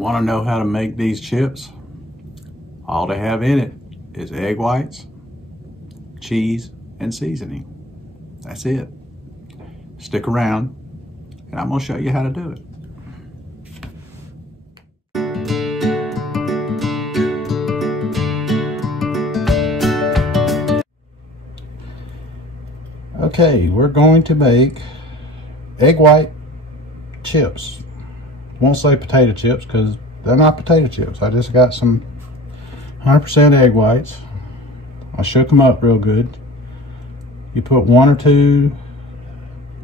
Want to know how to make these chips? All they have in it is egg whites, cheese, and seasoning. That's it. Stick around, and I'm going to show you how to do it. Okay, we're going to make egg white chips. Won't say potato chips because they're not potato chips. I just got some 100% egg whites. I shook them up real good. You put 1 or 2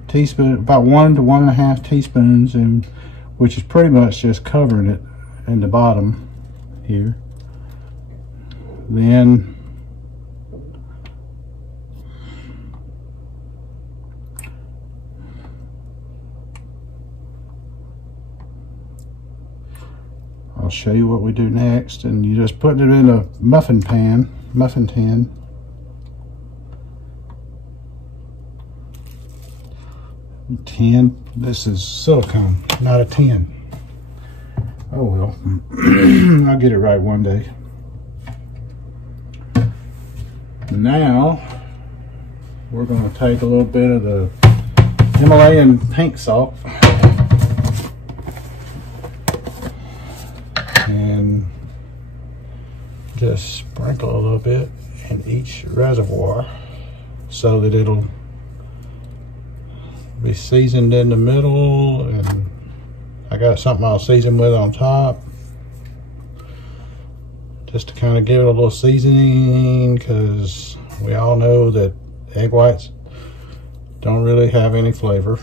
teaspoons, about 1 to 1.5 teaspoons in, which is pretty much just covering it in the bottom here. Then I'll show you what we do next, and you just put it in a muffin tin. This is silicone, not a tin. Oh well, I'll get it right one day. Now we're going to take a little bit of the Himalayan pink salt and just sprinkle a little bit in each reservoir so that it'll be seasoned in the middle, and I got something I'll season with on top just to kind of give it a little seasoning, because we all know that egg whites don't really have any flavor.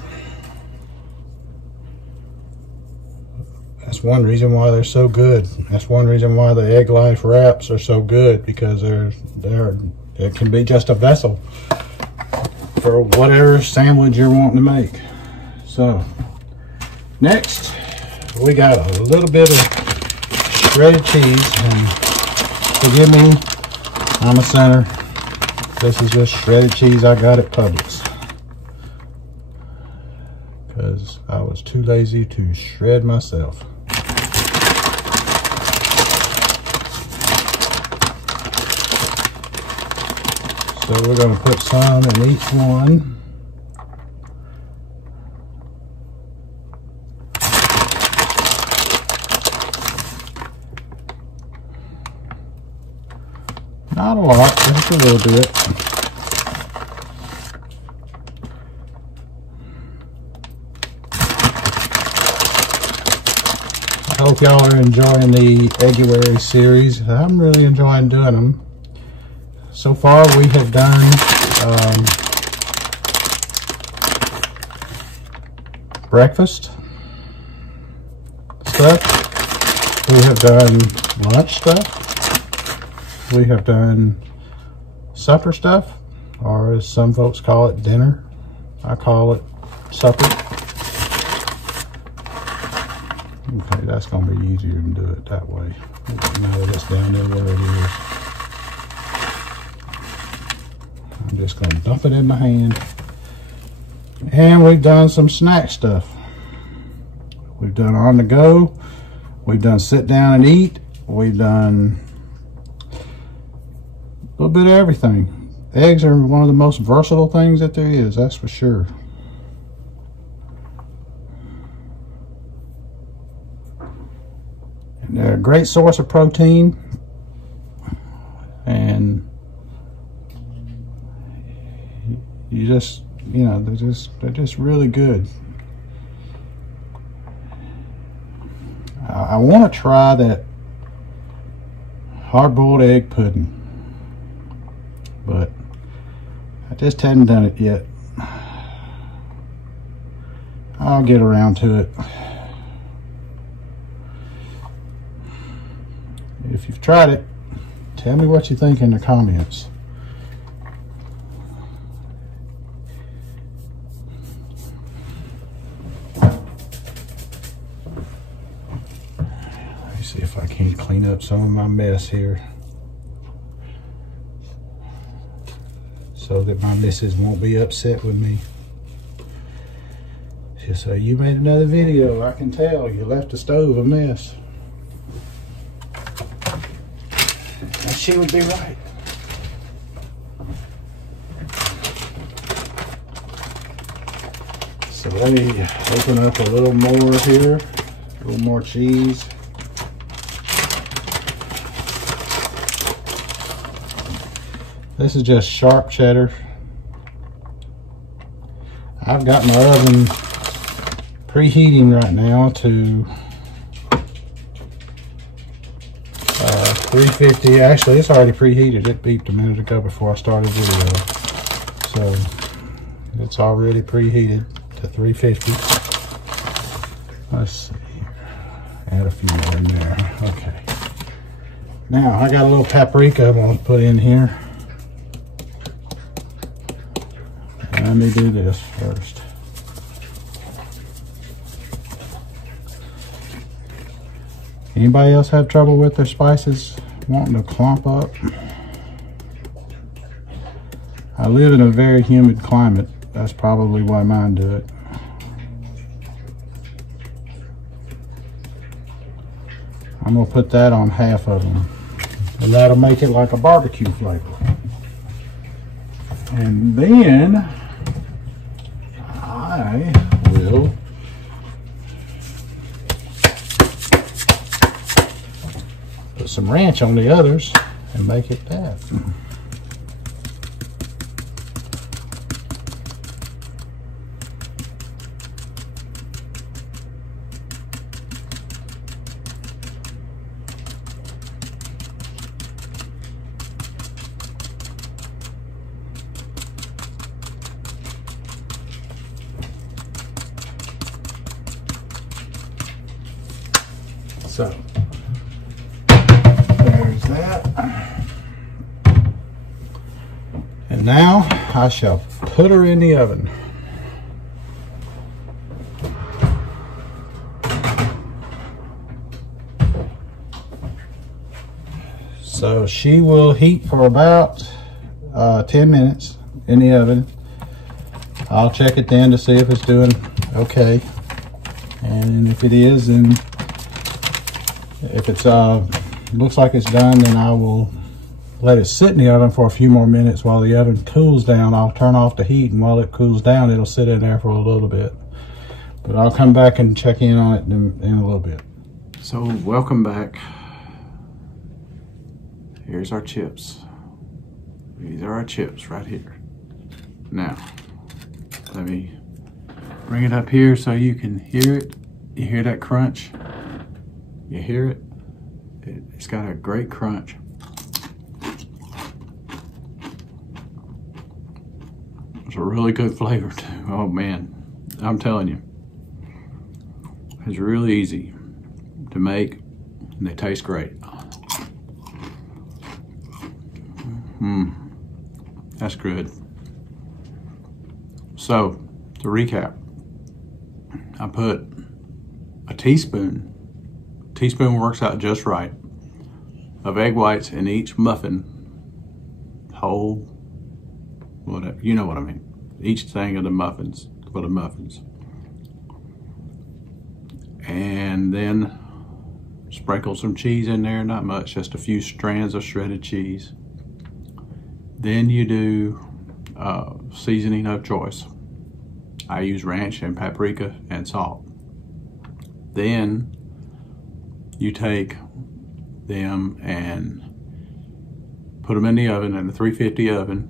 That's one reason why they're so good. That's one reason why the Egg Life wraps are so good, because it can be just a vessel for whatever sandwich you're wanting to make. So next we got a little bit of shredded cheese, and forgive me, I'm a sinner. This is just shredded cheese I got at Publix because I was too lazy to shred myself. So we're going to put some in each one. Not a lot, just a little bit. I hope y'all are enjoying the Egguary series. I'm really enjoying doing them. So far we have done breakfast stuff, we have done lunch stuff, we have done supper stuff, or as some folks call it, dinner. I call it supper. Okay, that's going to be easier to do it that way. Now that it's down there where it is, I'm just going to dump it in my hand. And we've done some snack stuff. We've done on the go. We've done sit down and eat. We've done a little bit of everything. Eggs are one of the most versatile things that there is, that's for sure. And they're a great source of protein. And you just, you know, they're just really good. I want to try that hard-boiled egg pudding, but I just hadn't done it yet. I'll get around to it. If you've tried it, tell me what you think in the comments. See if I can clean up some of my mess here so that my missus won't be upset with me. She'll say, "You made another video. I can tell you left the stove a mess." And she would be right. So let me open up a little more here, a little more cheese. This is just sharp cheddar. I've got my oven preheating right now to 350. Actually, it's already preheated. It beeped a minute ago before I started video. So it's already preheated to 350. Let's see here. Add a few more in there. Okay. Now I got a little paprika I'm going to put in here. Let me do this first. Anybody else have trouble with their spices wanting to clump up? I live in a very humid climate. That's probably why mine do it. I'm gonna put that on half of them, and that'll make it like a barbecue flavor. And then I will put some ranch on the others and make it that. So, there's that. And now I shall put her in the oven. So she will heat for about 10 minutes in the oven. I'll check it then to see if it's doing okay. And if it is, then if it's looks like it's done, then I will let it sit in the oven for a few more minutes while the oven cools down. I'll turn off the heat, and while it cools down, it'll sit in there for a little bit. But I'll come back and check in on it in a little bit. So welcome back. Here's our chips. These are our chips right here. Now, let me bring it up here so you can hear it. You hear that crunch? You hear it? It's got a great crunch. It's a really good flavor too. Oh man, I'm telling you. It's really easy to make and they taste great. That's good. So, to recap, I put a teaspoon works out just right, of egg whites in each muffin, whole, whatever, you know what I mean. Each thing of the muffins, for the muffins. And then sprinkle some cheese in there, not much, just a few strands of shredded cheese. Then you do seasoning of choice. I use ranch and paprika and salt. Then you take them and put them in the oven, in the 350 oven,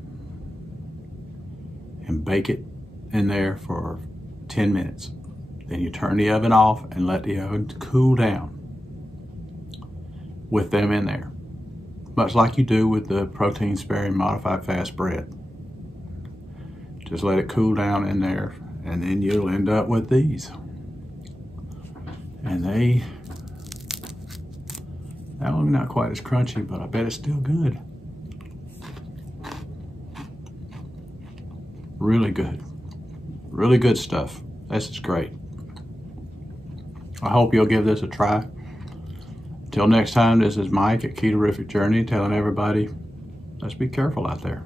and bake it in there for 10 minutes. Then you turn the oven off and let the oven cool down with them in there, much like you do with the protein sparing modified fast bread. Just let it cool down in there, and then you'll end up with these. And that one not quite as crunchy, but I bet it's still good. Really good. Really good stuff. This is great. I hope you'll give this a try. Till next time, this is Mike at Ketorific Journey telling everybody, let's be careful out there.